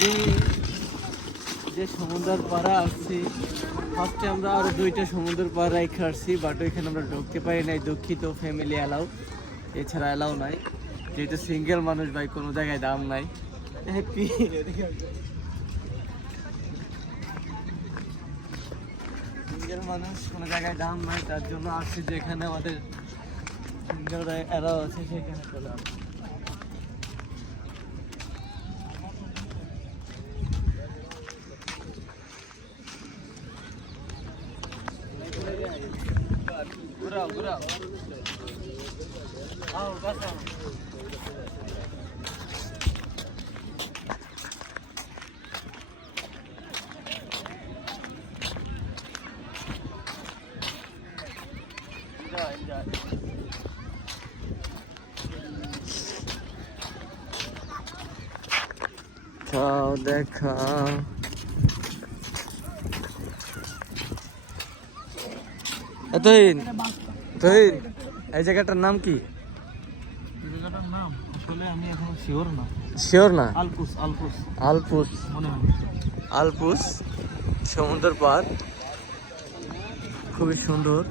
যে যে সমুদ্র পাড়া আসছি, ফার্স্টে আমরা আরো 2টা সমুদ্র পাড়া রেখে আসছি, বাট ওইখানে আমরা ঢুকতে পারি নাই, দুঃখিত। ফ্যামিলি অ্যালাউ, এছাড়া অ্যালাউ নাই, যেহেতু সিঙ্গেল মানুষ ভাই, কোনো জায়গায় দাম নাই। সিঙ্গেল মানুষ, কোনো জায়গায় দাম নাই, তার জন্য আসছি যেখানে আমাদের সিঙ্গেল অ্যালাউ আছে সেখানে চলে আসছি। ঘুরাও ঘুরাও, আও বাসাও। Enjoy enjoy. খাও দেখা। তুহিন তুহিন, এই জায়গাটার নাম কি? জায়গাটার নাম আসলে আমি এখন শিওর না। শিওর না? আলপুস আলপুস আলপুস, মনে হয়। আলপুস সমুদ্র পাড়, খুবই সুন্দর।